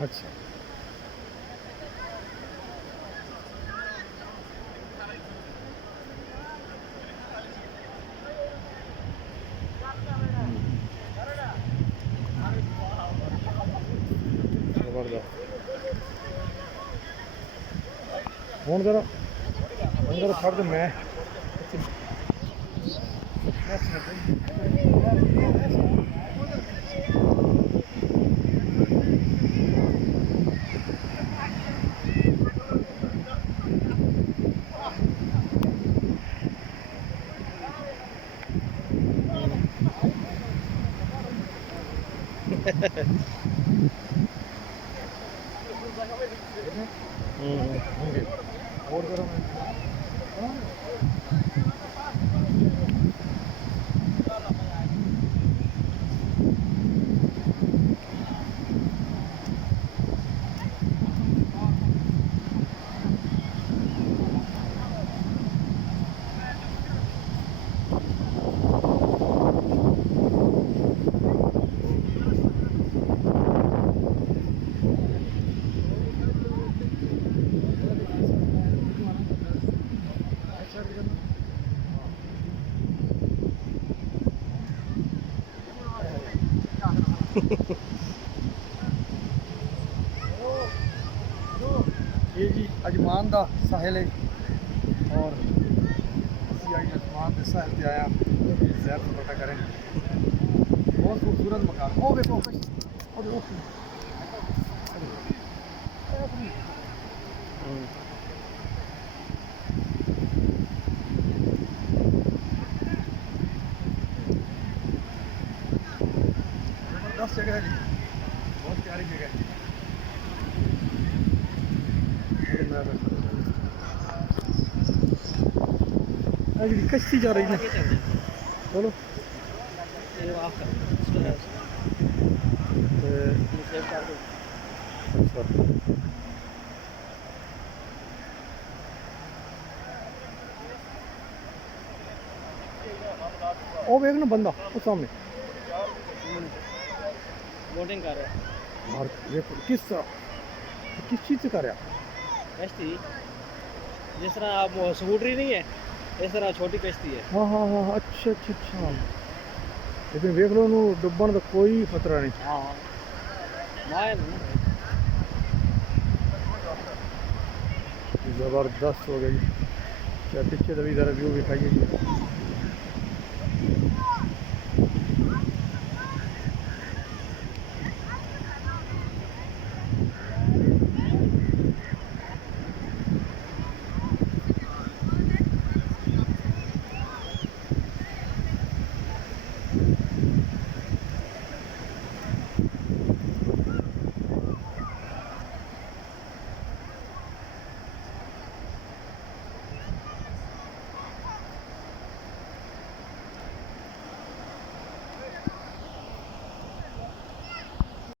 अच्छा ज़बरदस्त। हूँ ज़रा छड़ दे मैं होंगे और ज़रा मैं ये जी अजमान दा साहिल है और असी आई अजमान के साहिल से आया सैर सपाटा करें। बहुत खूबसूरत मकान ओ देखो जबरदस्त जगह है जी, बहुत प्यारी जगह है। कश्ती जा रही है चलो ओ वेख ना बंदा वो सामने बोटिंग कर रहा है और ये किस चीज़ से कर रहा कश्ती जिस तरह आप स्कूटरी नहीं है इस तरह छोटी कश्ती है। हाँ हाँ हाँ अच्छा अच्छा अच्छा लेकिन वेख लो नू डुबन का कोई खतरा नहीं। हाँ मायल ज़बरदस्त हो गई क्या पीछे तभी ज़रा व्यू दिखाइए।